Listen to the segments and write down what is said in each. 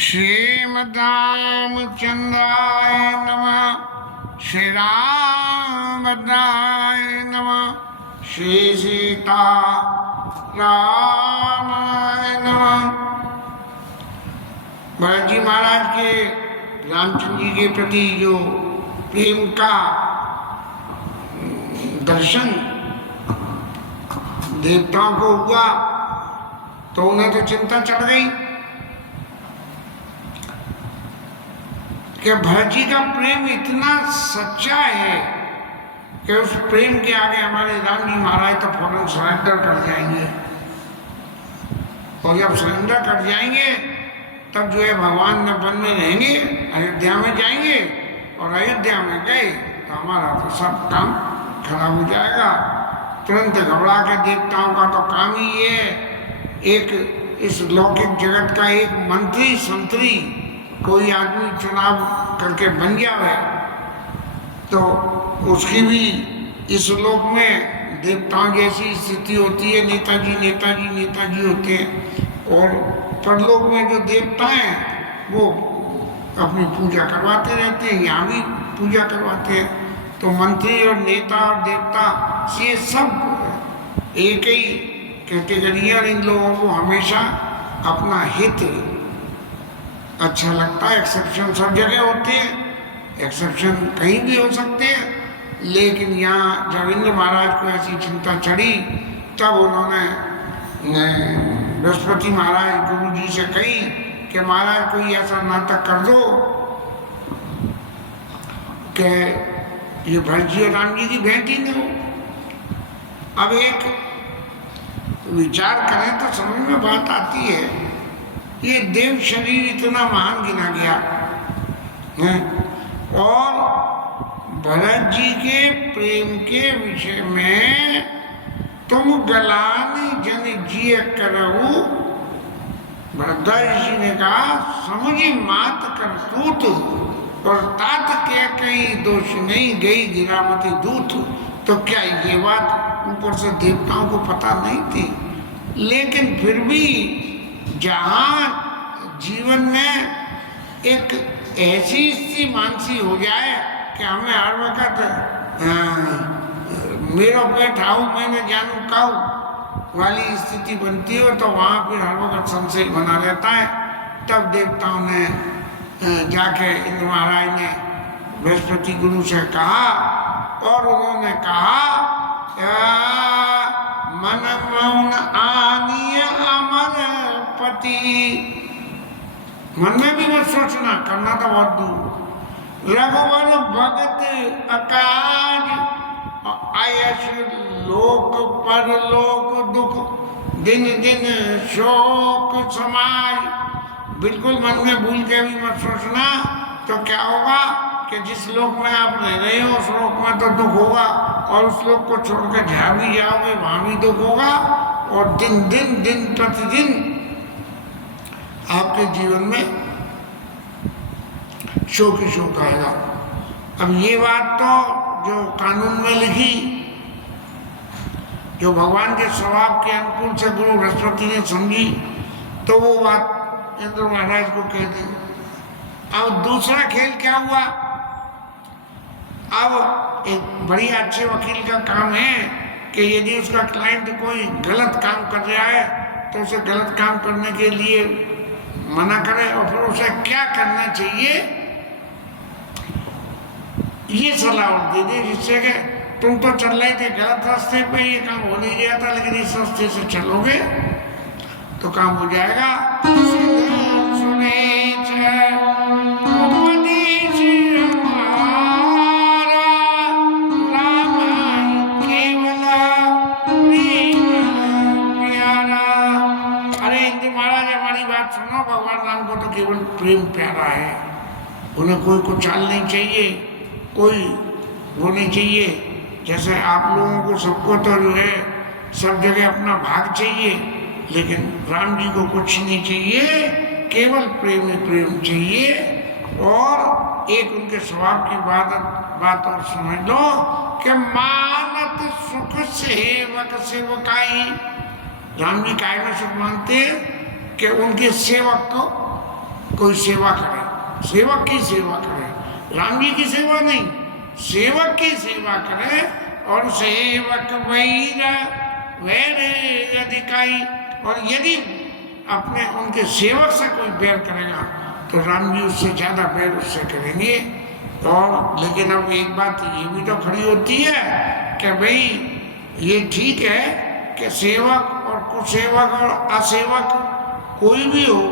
श्रीमद्रामचंद्राय नमः। श्री रामभद्राय नमः। श्री सीता रामाय नमः। भरत जी महाराज के रामचंद्र जी के प्रति जो प्रेम का दर्शन देवताओं को हुआ तो उन्हें तो चिंता चढ़ गई कि भरत जी का प्रेम इतना सच्चा है कि उस प्रेम के आगे हमारे राम जी महाराज तो फौरन सरेंडर कर जाएंगे। और जब सरेंडर कर जाएंगे तब जो है भगवान न वन में रहेंगे, अयोध्या में जाएंगे और अयोध्या में गए तो हमारा तो सब काम खराब हो जाएगा। तुरंत घबरा के देवताओं का तो काम ही ये है, एक इस लौकिक जगत का एक मंत्री संतरी कोई आदमी चुनाव करके बन जाए तो उसकी भी इस लोक में देवताओं जैसी स्थिति होती है। नेताजी नेताजी नेताजी होते हैं और परलोक में जो देवता हैं वो अपनी पूजा करवाते रहते हैं, यहाँ भी पूजा करवाते हैं। तो मंत्री और नेता और देवता ये सब एक ही कैटेगरी है और इन लोगों को हमेशा अपना हित अच्छा लगता है। एक्सेप्शन सब जगह होते हैं, एक्सेप्शन कहीं भी हो सकते हैं, लेकिन यहाँ जब इंद्र महाराज को ऐसी चिंता चढ़ी तब उन्होंने बृहस्पति महाराज गुरु जी से कही कि महाराज कोई ऐसा नाटक कर दो कि ये भरत जी और राम जी की भेंट ही नहीं हो। अब एक विचार करें तो समझ में बात आती है, ये देव शरीर इतना महान गिना गया है और भरत जी के प्रेम के विषय में तुम गलानी जन जिय करऊ। भरद्वाज जी ने कहा समझी मात करतूत और तात के कहीं दोष नहीं गई गिरामती दूत। तो क्या ये बात ऊपर से देवताओं को पता नहीं थी? लेकिन फिर भी जहाँ जीवन में एक ऐसी स्थिति मानसी हो जाए कि हमें हर वक्त मेरा पेट आओ मैंने जानू काऊ वाली स्थिति बनती हो तो वहाँ फिर हर वक्त संशय बना रहता है। तब देवताओं ने जाके इंद्र महाराज ने बृहस्पति गुरु से कहा और उन्होंने कहा मन मौन आनिय अमर पति। मन में भी मत सोचना, करना तो बहुत दूर। रघुवर भगत अकाज आयस लोक परलोक दुख दिन दिन शोक समाज। बिल्कुल मन में भूल के भी मत सोचना, तो क्या होगा कि जिस लोक में आप रह रहे हो उस लोक में तो दुख होगा और उस लोक को छोड़कर जहाँ भी जाओगे वहाँ भी दुख होगा और दिन प्रतिदिन आपके जीवन में शोक ही शोक आएगा। अब ये बात तो जो कानून में लिखी, जो भगवान के स्वभाव के अनुकूल से गुरु बृहस्पति ने समझी तो वो बात इंद्र महाराज को कह दी। अब दूसरा खेल क्या हुआ? अब एक बढ़िया अच्छे वकील का काम है कि यदि उसका क्लाइंट कोई गलत काम कर रहा है तो उसे गलत काम करने के लिए मना करे और फिर उसे क्या करना चाहिए ये सलाह दे दे, जिससे कि तुम तो चल रहे थे गलत रास्ते पे, ये काम हो नहीं रहा था, लेकिन इस रास्ते से चलोगे तो काम हो जाएगा। भगवान राम को तो केवल प्रेम प्यारा है, उन्हें कोई को चाल नहीं चाहिए, कोई वो नहीं चाहिए। जैसे आप लोगों को सबको तो जो है सब जगह अपना भाग चाहिए, लेकिन राम जी को कुछ नहीं चाहिए, केवल प्रेम ही प्रेम चाहिए। और एक उनके स्वभाव की बात और समझ लो कि मानत सुख सेवक सेवकाई। राम जी काय में सुख मानते कि उनके सेवक कोई सेवा करे, सेवक की सेवा करे, राम जी की सेवा नहीं, सेवक की सेवा करे। और सेवक वैर अधिकाई, और यदि अपने उनके सेवक से कोई बैर करेगा तो राम जी उससे ज्यादा बैर उससे करेंगे। और लेकिन अब एक बात ये भी तो खड़ी होती है कि भाई ये ठीक है कि सेवक और कुसेवक और असेवक कोई भी हो,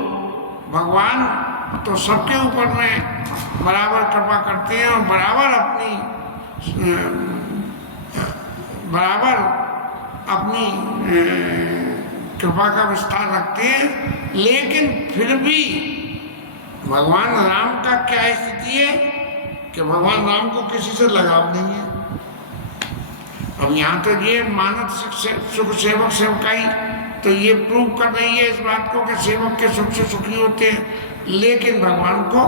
भगवान तो सबके ऊपर में बराबर कृपा करते हैं और बराबर अपनी कृपा का विस्तार रखते हैं। लेकिन फिर भी भगवान राम का क्या स्थिति है कि भगवान राम को किसी से लगाव नहीं है। अब यहाँ तो ये मानव सुख सेवक सेवकाई तो ये प्रूव कर रही है इस बात को कि सेवक के सुख से सुखी होते हैं, लेकिन भगवान को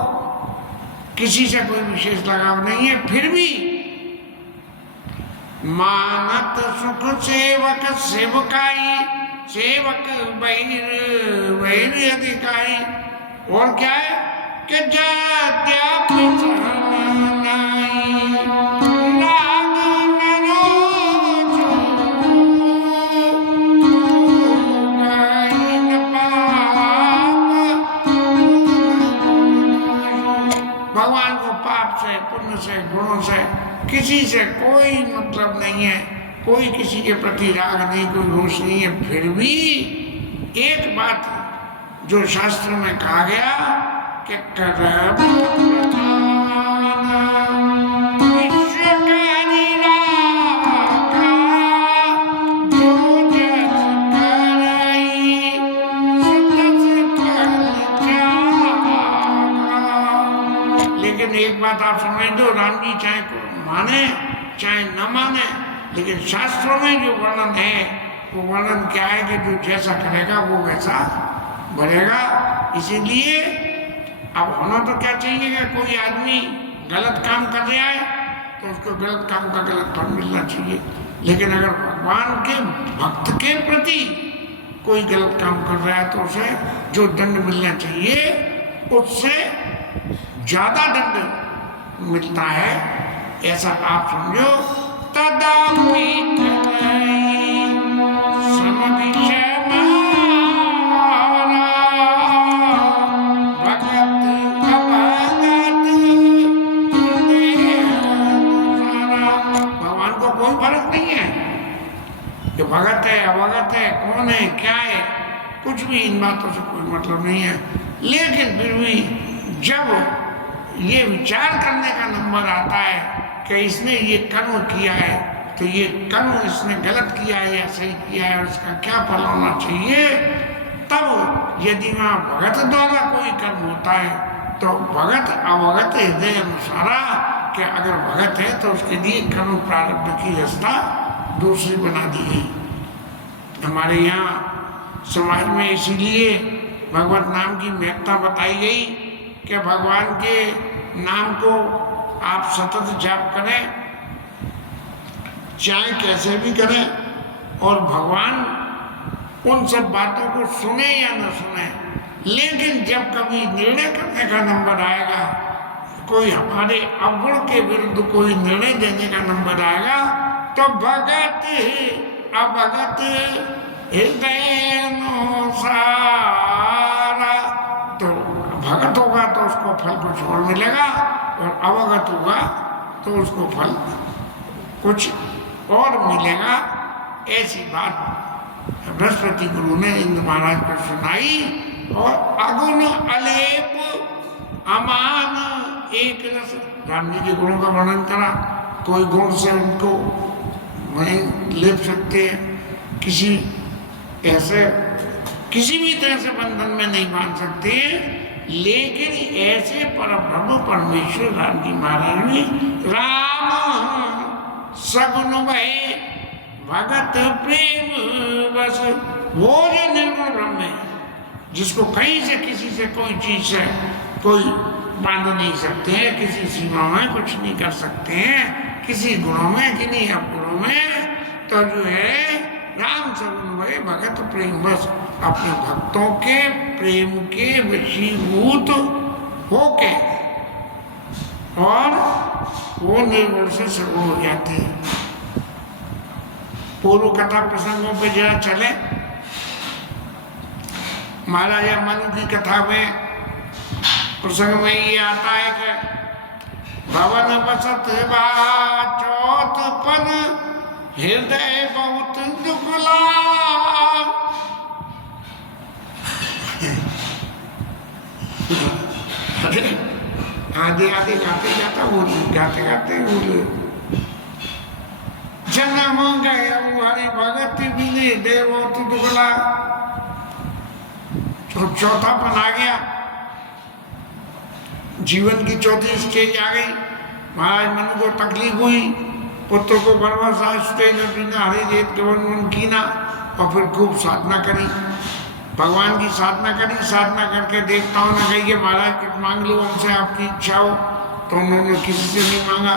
किसी से कोई विशेष लगाव नहीं है। फिर भी मानत सुख सेवक सेवकाई, सेवक वैर अधिकाई। और क्या है कि भगवान को पाप से, पुण्य से, गुणों से किसी से कोई मतलब नहीं है, कोई किसी के प्रति राग नहीं, कोई रोष नहीं है। फिर भी एक बात जो शास्त्र में कहा गया कि लेकिन एक बात आप समझ दो, राम जी चाहे को माने चाहे न माने, लेकिन शास्त्रों में जो वर्णन है वो वर्णन क्या है कि जो जैसा करेगा वो वैसा बढ़ेगा। इसीलिए अब होना तो क्या चाहिए कि कोई आदमी गलत काम कर रहा है तो उसको गलत काम का गलत फल मिलना चाहिए, लेकिन अगर भगवान के भक्त के प्रति कोई गलत काम कर रहा है तो उसे जो दंड मिलना चाहिए उससे ज्यादा दंड मिलता है, ऐसा आप समझो। तदापि भगवान को कोई फर्क नहीं है कि भगत है अभगत है, कौन है क्या है, कुछ भी इन बातों से कोई मतलब नहीं है। लेकिन फिर भी जब ये विचार करने का नंबर आता है कि इसने ये कर्म किया है तो ये कर्म इसने गलत किया है या सही किया है, उसका क्या फल होना चाहिए, तब यदि वहाँ भगत द्वारा कोई कर्म होता है तो भगत अवगत हृदय अनुसारा कि अगर भगत है तो उसके लिए कर्म प्रारब्ध की व्यवस्था दूसरी बना दी गई हमारे यहाँ समाज में। इसीलिए भगवत नाम की महत्ता बताई गई कि भगवान के नाम को आप सतत जाप करें, चाहे कैसे भी करें, और भगवान उन सब बातों को सुने या न सुने, लेकिन जब कभी निर्णय करने का नंबर आएगा, कोई हमारे अवगुण के विरुद्ध कोई निर्णय देने का नंबर आएगा, तो भगत अभगत हृदय अनुसारा, तो भगत होगा तो उसको फल कुछ और मिलेगा और अवगत होगा तो उसको फल कुछ और मिलेगा। ऐसी बात बृहस्पति गुरु ने इंद्र महाराज को सुनाई। और अगुण अलेप अमान एक रस, राम जी के गुणों का वर्णन करा, कोई गुण से उनको नहीं लेप सकते, किसी ऐसे किसी भी तरह से बंधन में नहीं बांध सकते, लेकिन ऐसे परब्रह्म परमेश्वर राम जी महाराज ने राम सगुण भय भगत प्रेम बस, वो जो निर्गुण ब्रह्म है जिसको कहीं से किसी से कोई चीज से कोई बांध नहीं सकते हैं, किसी सीमा में कुछ नहीं कर सकते हैं, किसी गुणों में किन्हीं अवगुणों में, तो जो है राम सगुन भय भगत प्रेम बस। अपने भक्तों के प्रेम के वशीभूत होके और वो निर्गुण से सगुण हो जाते हैं। पूर्व कथा प्रसंगों पे जरा चले। महाराजा मनु की कथा में प्रसंग में ये आता है कि भवन बसत बा चौथ पन हृदय बहुत दुखला। आधे आधे गाते जाता बोले, गाते गाते बोले जन्म गए हरि भगत बिने देव बहुत दुखला। चौथापन आ गया, जीवन की चौथी स्टेज आ गई। महाराज मनु को तकलीफ हुई, पुत्र को वनवास हरि रेत गवन कीना और फिर खूब साधना करी, भगवान की साधना करी। साधना करके देवताओं ने कही कि महाराज कुछ मांग लो हमसे, आपकी इच्छा हो। तो उन्होंने किसी से नहीं मांगा।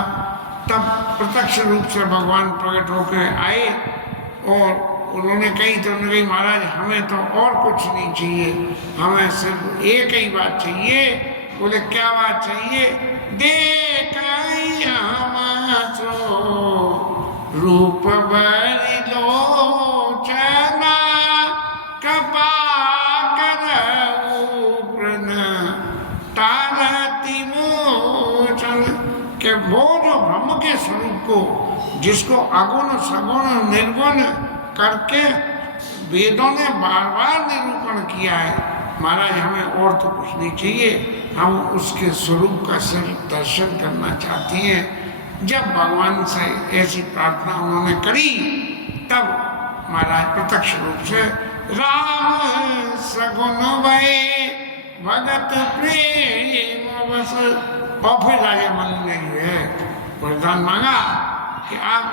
तब प्रत्यक्ष रूप से भगवान प्रकट होकर आए और उन्होंने कही तो उन्होंने कही महाराज हमें तो और कुछ नहीं चाहिए, हमें सिर्फ एक ही बात चाहिए। बोले क्या बात चाहिए? देख रूप बड़ी लोचना कृपा तारती मोचन। के वो जो ब्रह्म के स्वरूप को जिसको अगुण सगुण निर्गुण करके वेदों ने बार बार निरूपण किया है, महाराज हमें और तो कुछ नहीं चाहिए, हम उसके स्वरूप का सिर्फ दर्शन करना चाहते हैं। जब भगवान से ऐसी प्रार्थना उन्होंने करी तब महाराज प्रत्यक्ष रूप से राम सगुन भय भगत प्रेम बस। और फिर राजा मनु ने जो है वरदान मांगा कि आप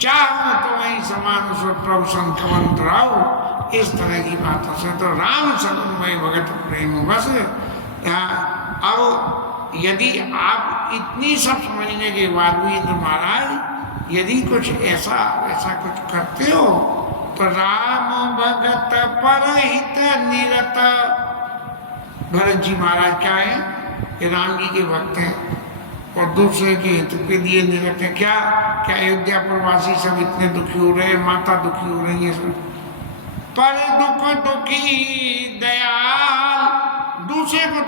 चाहो तो वही समान प्रभु संकमंत राव। इस तरह की बातों से तो राम सगुन भय भगत प्रेम बस। अब यदि आप इतनी सब समझने के बाद भी इंद्र महाराज यदि कुछ ऐसा वैसा कुछ करते हो तो राम भगत परहित निरत। भरत जी महाराज क्या है कि राम जी के भक्त हैं और दूसरे के हित के लिए निरत है। क्या क्या अयोध्या प्रवासी सब इतने दुखी हो रहे हैं, माता दुखी हो रही है सब, पर दुख दुखी दयाल, दूसरे को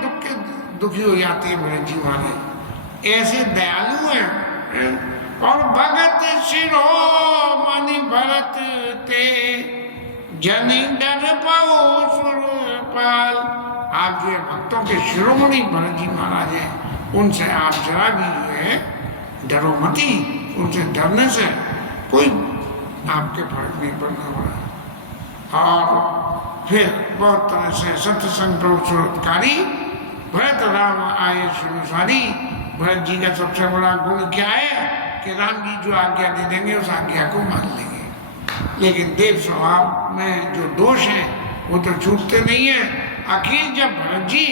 दुखी हो जाती है भरत जी महाराज, ऐसे दयालु हैं। और भगत शिरोमणि भरत ते जनि डर पाओ सुरपाल। आप जो है भक्तों के शिरोमणि भरत जी महाराज हैं, उनसे आप जरा भी जो है डरो मती। उनसे डरने से कोई आपके फर्क नहीं पड़ने वाला। और फिर बहुत तरह से सत्संग प्रवचनकारी भरत राम आए सुनुसारी। भरत जी का सबसे बड़ा गुण क्या है कि राम जी जो आज्ञा दे देंगे उस आज्ञा को मान लेंगे। लेकिन देव स्वभाव में जो दोष हैं वो तो छूटते नहीं है। आखिर जब भरत जी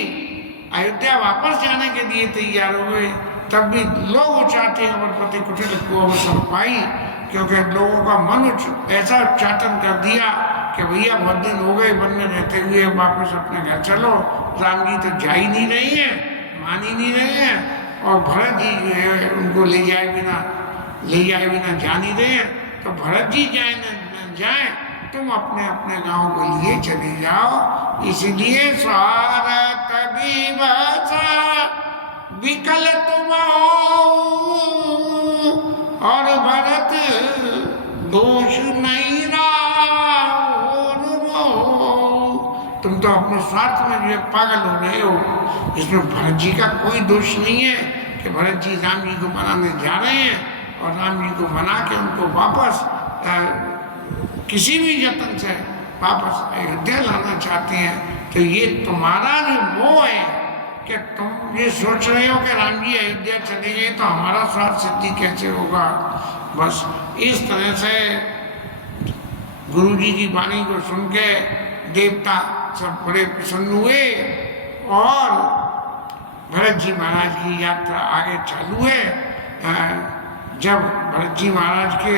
अयोध्या वापस जाने के लिए तैयार हुए तब भी लोग चाहते हैं अमरपति कुटिल को अवसर पाई, क्योंकि लोगों का मन ऐसा उच्चाटन कर दिया कि भैया बहुत दिन हो गए वन में रहते हुए, वापस अपने घर चलो। राम जी तो जा ही नहीं रही है, मान ही नहीं रहे हैं और भरत जी जो है उनको ले जाए बिना जा नहीं रहे हैं। तो भरत जी जाए न जाए, तुम अपने अपने गांव के लिए चले जाओ। इसलिए स्वार्थ विकल तुम और भरत दोष नहीं तुम तो अपने स्वार्थ में जो है पागल हो रहे हो। इसमें भरत जी का कोई दोष नहीं है कि भरत जी राम जी को मनाने जा रहे हैं और राम जी को मना के उनको वापस किसी भी जतन से वापस अयोध्या लाना चाहते हैं। तो ये तुम्हारा जो मोह है कि तुम ये सोच रहे हो कि राम जी अयोध्या चले गए तो हमारा स्वार्थ सिद्धि कैसे होगा। बस इस तरह से गुरु जी की वाणी को सुन के देवता सब बड़े प्रसन्न हुए और भरत जी महाराज की यात्रा आगे चालू है। जब भरत जी महाराज के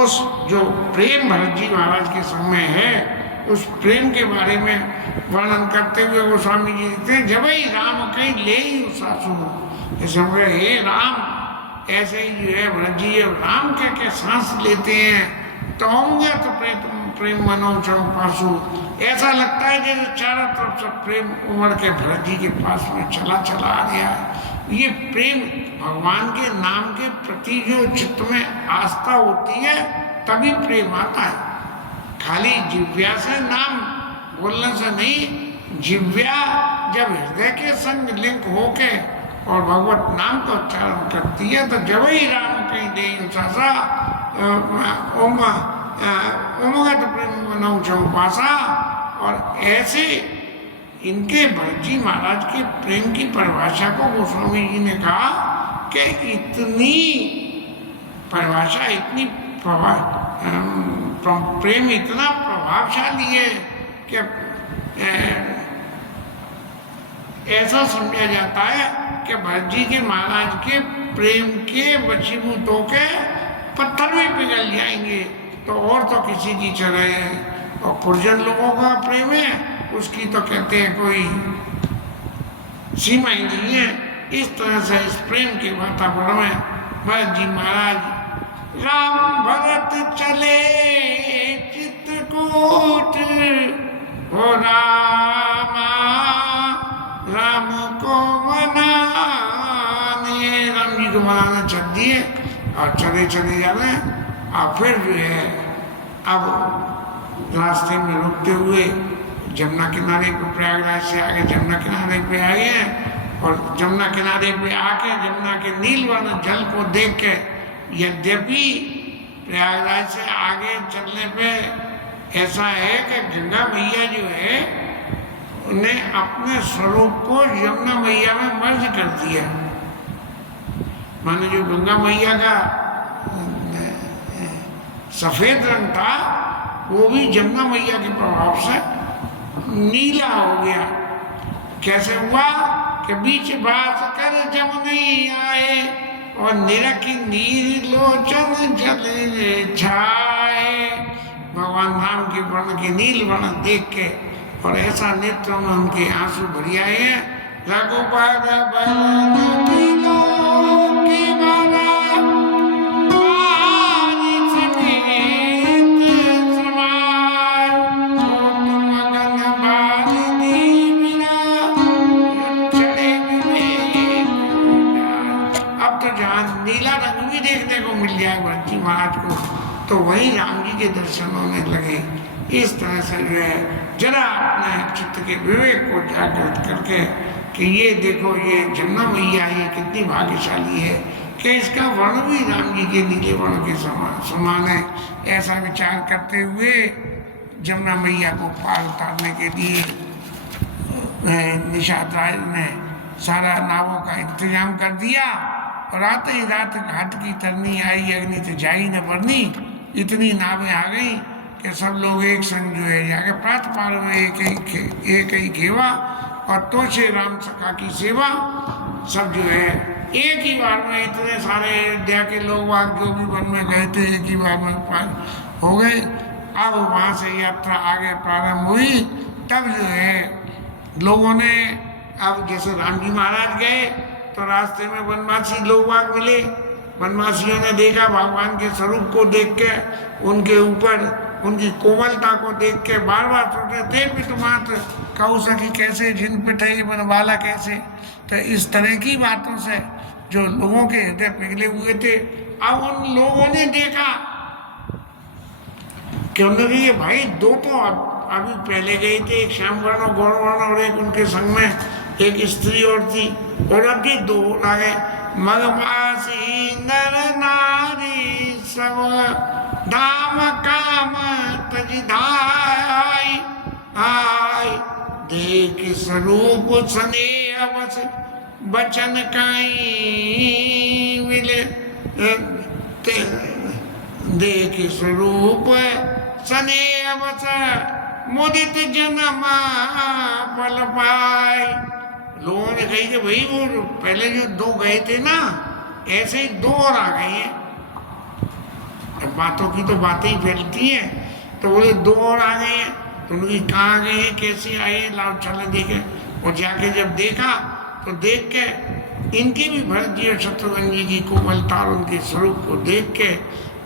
उस जो प्रेम भरत जी महाराज के संग में है, उस प्रेम के बारे में वर्णन करते हुए गोस्वामी जी लिखते हैं, जब ही राम कहीं ले ही सासू, जैसे हम कहे हे राम, ऐसे ही जो है भरत जी राम के सांस लेते हैं तो होंगे तो प्रेम मनोचम पासु, ऐसा लगता है जैसे चारों तरफ से प्रेम उमड़ के भरत जी के पास में चला आ गया। ये प्रेम भगवान के नाम के प्रति जो चित्त में आस्था होती है तभी प्रेम आता है, खाली जिव्या से नाम बोलने से नहीं। जिव्या जब हृदय के संग लिंक होके और भगवत नाम का उच्चारण करती है तो जब ही राम कहीं दे सासा उमगत प्रेम मनोचौपासा। और ऐसे इनके भरत जी महाराज के प्रेम की परिभाषा को गोस्वामी जी ने कहा कि इतनी परिभाषा, इतनी प्रेम इतना प्रभावशाली है कि ऐसा समझा जाता है कि भरत जी के महाराज के प्रेम के वशीभूत होकर पत्थर में पिघल जाएंगे तो और तो किसी की चले है। और पुरजन लोगों का प्रेम है उसकी तो कहते हैं कोई सीमा ही नहीं है। इस तरह से इस प्रेम के वातावरण में भरत जी महाराज राम भरत चले चित्रकूट, हो रामा राम को मनाने, राम जी को मनाना चल दिए और चले जा रहे हैं। और फिर जो है अब रास्ते में रुकते हुए जमुना किनारे पे, प्रयागराज से आगे जमुना किनारे पे आए हैं और जमुना किनारे पे आके जमुना के नीलवर्ण जल को देख के, यद्यपि प्रयागराज से आगे चलने पे ऐसा है कि गंगा मैया जो है उन्हें अपने स्वरूप को यमुना मैया में मर्ज कर दिया। माने जो गंगा मैया का सफेद रंग था वो भी जमुना मैया के प्रभाव से नीला हो गया। कैसे हुआ कि बीच बात कर जमुनी आए और निरखी नीर लोचन जल छाए। भगवान राम के वर्ण के नील वर्ण देख के और ऐसा नेत्र में उनके आंसू भरी आए हैं। रघुबर नीला रंग भी देखने को मिल जाए भरत जी महाराज को तो वही राम जी के दर्शन होने लगे। इस तरह से जो है जरा अपने चित्त के विवेक को जागृत करके कि ये देखो ये जमुना मैया ये कितनी भाग्यशाली है कि इसका वर्ण भी राम जी के नीले वर्ण के समान है। ऐसा विचार करते हुए जमुना मैया को पार उतारने के लिए निषाद राय ने सारा नावों का इंतजाम कर दिया और आते ही रात घाट की तरनी आई अग्नि तो जाई न बरनी। इतनी नावें आ गई कि सब लोग एक संग जो है जाके प्रात पार में एक ही घेवा और तोछे राम सखा की सेवा। सब जो है एक ही बार में इतने सारे अयोध्या के लोग वाग जो भी वन में गए थे एक ही बार में पार हो गए। अब वहाँ से यात्रा आगे प्रारंभ हुई। तब जो है लोगों ने अब जैसे राम जी महाराज गए तो रास्ते में वनवासी लोग वाग मिले। वनवासियों ने देखा भगवान के स्वरूप को देख के उनके ऊपर उनकी कोमलता को देख के बार बार सोचे थे भी तुम्हारे कहू सकी कैसे जिन पिठई बनवाला कैसे। तो इस तरह की बातों से जो लोगों के हृदय पिघले हुए थे अब उन लोगों ने देखा कि उन्होंने ये भाई दो तो अभी पहले गए थे, एक श्याम वर्ण और गौर वर्ण और एक उनके संग में एक स्त्री और थी और अब ये दो आ गए। मगमासी नर नारी सब धाम काम तजिधाई आय देख स्वरूप स्नेह बस बचन काई मिले देख स्वरूप स्नेह बस मुदित जन्मा फल पाई। लोगों ने कही कि भाई वो पहले जो दो गए थे ना ऐसे ही दो और आ गए हैं। बातों की तो बातें ही फैलती हैं, तो बोले दो और आ गए हैं। तो उनकी कहाँ गए हैं, कैसे आए, लाओ चले देखे। और जाके जब देखा तो देख के इनकी भी भरत जी और शत्रुघ्न जी की कोमलता और उनके स्वरूप को देख के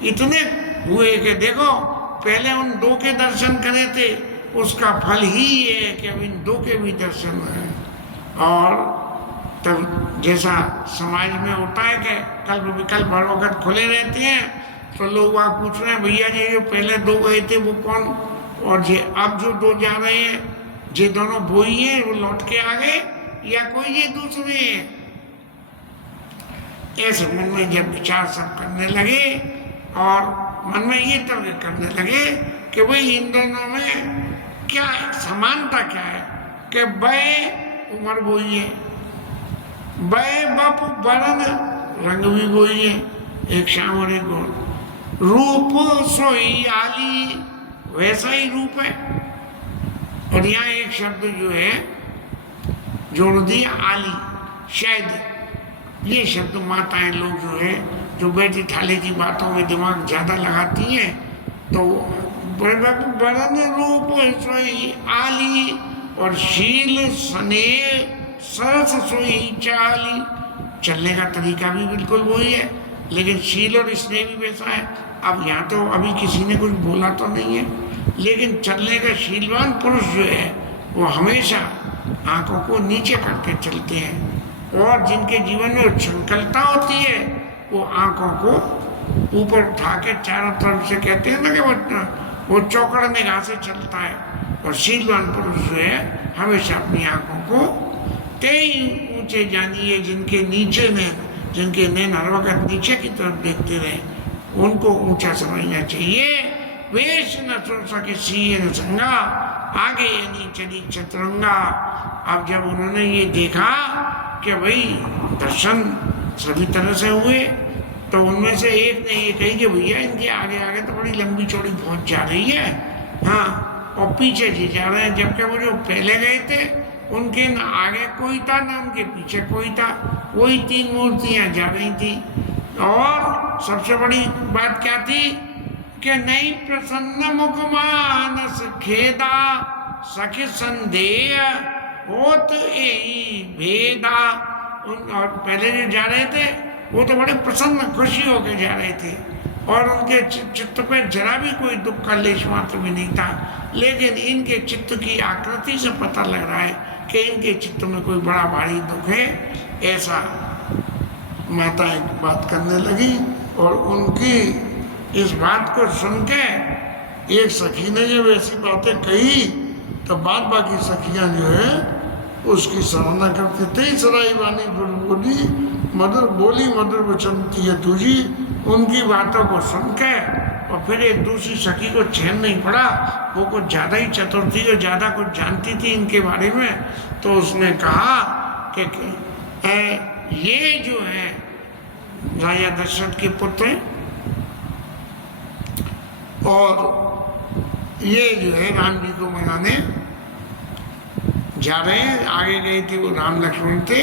इतने हुए कि देखो पहले उन दो के दर्शन करे थे, उसका फल ही ये है कि अब इन दो के भी दर्शन हैं। और तब जैसा समाज में होता है कि कल्प विकल्प हर वक्त खुले रहते हैं, तो लोग वहाँ पूछ रहे हैं भैया जी जो पहले दो गए थे वो कौन, और ये अब जो दो जा रहे हैं ये दोनों वो ही हैं, वो लौट के आ गए या कोई ये दूसरे हैं। ऐसे मन में जब विचार सब करने लगे और मन में ये तर्क करने लगे कि भाई इन दोनों में क्या है, समानता क्या है, कि बय उम्र वही है, बय बप वर्ण रंग भी वही है, एक श्याम और एक गोर, रूप सोई आली वैसा ही रूप है। और यहाँ एक शब्द जो है जोड़ दिया आली, शायद ये शब्द माताएं लोग जो है जो बैठी थाली की बातों में दिमाग ज्यादा लगाती हैं, तो वर्ण रूप सोई आली और शील स्नेह सरस सोई चाली। चलने का तरीका भी बिल्कुल वही है, लेकिन शील और स्नेह भी वैसा है। अब यहाँ तो अभी किसी ने कुछ बोला तो नहीं है, लेकिन चलने का शीलवान पुरुष जो है वो हमेशा आंखों को नीचे करके चलते हैं, और जिनके जीवन में उच्छृंखलता होती है वो आंखों को ऊपर उठा के चारों तरफ से कहते हैं ना कि वो चौकड़ निगाह से चलता है। और शीलवान पुरुष जो है हमेशा अपनी आंखों को तेई ऊंचे जानिए, जिनके नीचे नैन, जिनके नैन हर वक्त नीचे की तरफ देखते रहे, उनको ऊंचा समझना चाहिए। वेश न सो सके सीए न संगा, आगे यानी चली चतुरंगा। अब जब उन्होंने ये देखा कि भाई दर्शन सभी तरह से हुए, तो उनमें से एक ने ये कही कि भैया इनके आगे आगे तो बड़ी लंबी चौड़ी पहुंच जा रही है, हाँ, और पीछे जी जा रहे हैं, जबकि वो जो पहले गए थे उनके न आगे कोई था न उनके पीछे कोई था, वही तीन मूर्तियां जा रही थी। और सबसे बड़ी बात क्या थी कि नहीं प्रसन्न मुख मानस खेदा, सखी संदेह होत यही भेदा। और पहले जो जा रहे थे वो तो बड़े प्रसन्न खुशी होकर जा रहे थे, और उनके चित्त पे जरा भी कोई दुख का लेश मात्र भी नहीं था। लेकिन इनके चित्त की आकृति से पता लग रहा है कि इनके चित्त में कोई बड़ा भारी दुख है। ऐसा माता एक बात करने लगी, और उनकी इस बात को सुन के एक सखी ने जब ऐसी बातें कही, तो बाद बाकी सखियां जो है उसकी सराहना करते थे। सराई वाणी बोली मधुर वचन की तुझी। उनकी बातों को सुन के और फिर एक दूसरी सखी को चैन नहीं पड़ा, वो कुछ ज़्यादा ही चतुर थी, जो ज़्यादा कुछ जानती थी इनके बारे में, तो उसने कहा कि ये जो है राजा दशरथ के पुत्र हैं, और ये जो है राम जी को मनाने जा रहे हैं। आगे गए थे वो राम लक्ष्मण थे,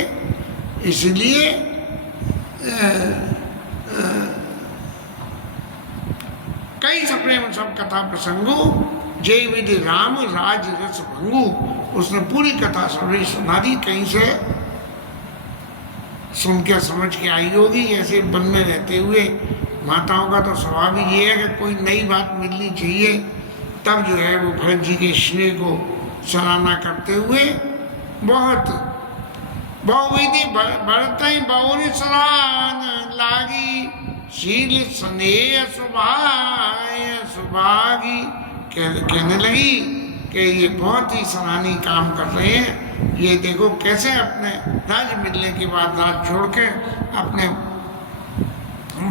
इसलिए कई सप्रेम सब कथा प्रसंगु, जय विधि राम राज रस भंगु। उसने पूरी कथा सुना दी, कहीं से सुन के समझ के आई होगी। ऐसे वन में रहते हुए माताओं का तो स्वभाव ही ये है कि कोई नई बात मिलनी चाहिए, तब जो है वो भरत जी के स्नेह को सराहना करते हुए बहुत बहुविधि भरत बहुरी सराहन लागी, शील स्नेह सुभागी। कहने लगी कि ये बहुत ही सराहनीय काम कर रहे हैं। ये देखो कैसे अपने राज मिलने के बाद राज छोड़ के अपने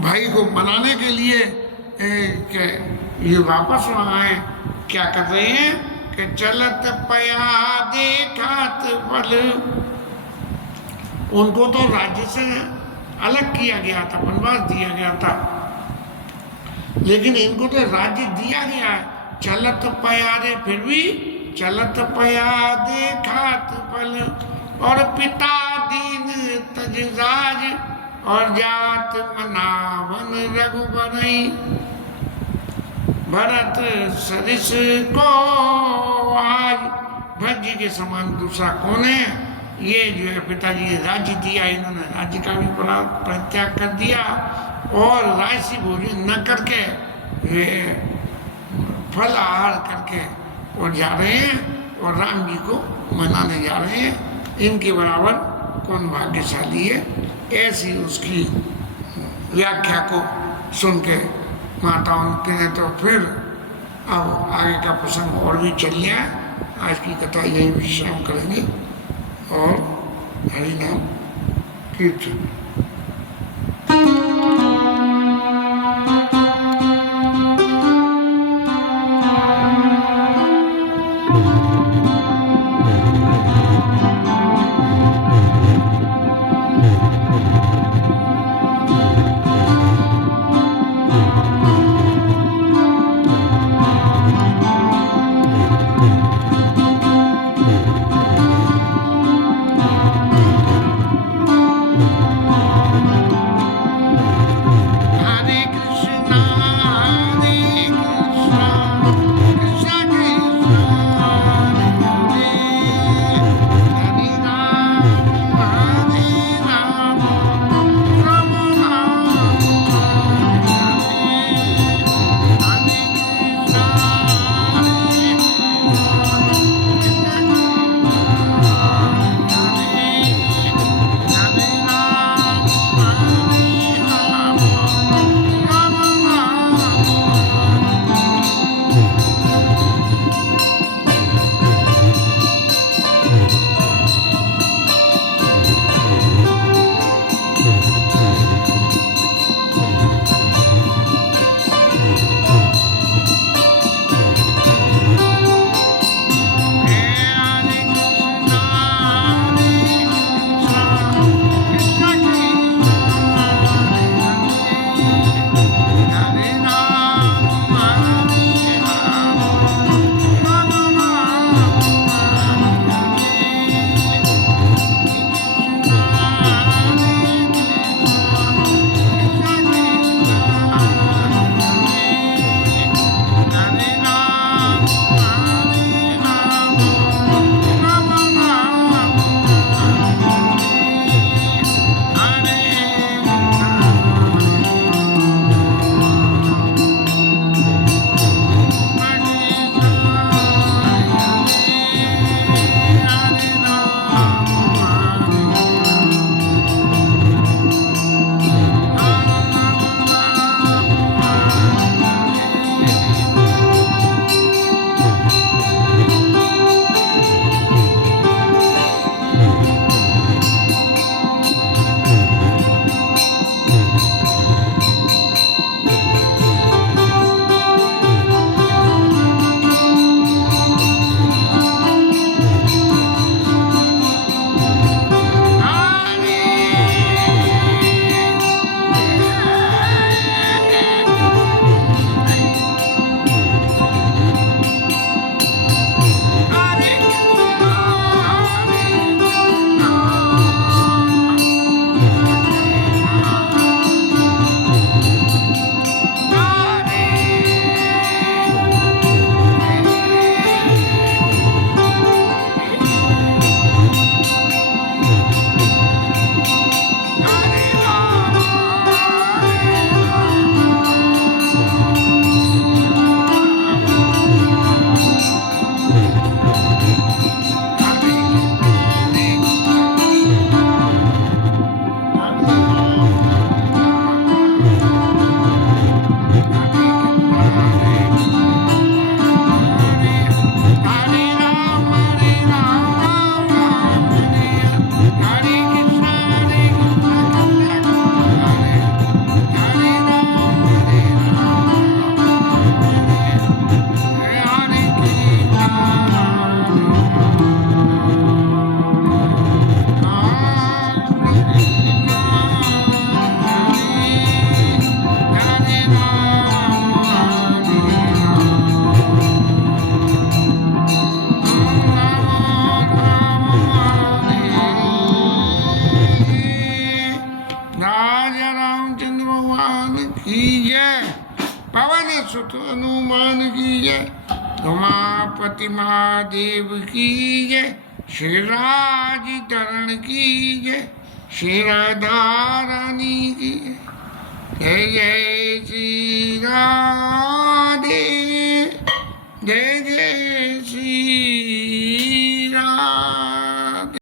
भाई को मनाने के लिए के ये वापस वहाँ आए। क्या कर रहे हैं कि चलत पया देखात बल। उनको तो राज्य से अलग किया गया था, वनवास दिया गया था, लेकिन इनको तो राज्य दिया गया है। चलत पया रे, फिर भी चलत पया देखात बल, और पिता दीन तज राज और जात मनावन रघुबरई, भरत सरिस को आज। भरत जी के समान दूसरा कौन है? ये जो है पिताजी ने राज्य दिया, इन्होंने राज्य का भी परित्याग कर दिया और राशि भोजन न करके ये फल आहार करके और जा रहे हैं और राम जी को मनाने जा रहे हैं। इनके बराबर कौन भाग्यशाली है? ऐसी उसकी व्याख्या को सुन के माताओं के, तो फिर अब आगे का प्रसंग और भी चल गया। आज की कथा यही विश्राम करेंगे और हरि नाम कीर्तन। सुत हनुमान की जय, उमापति महादेव की जय, श्री राज धरण की जय, श्री राधा रानी की जय, जय श्री राधे, जय जय श्री राम।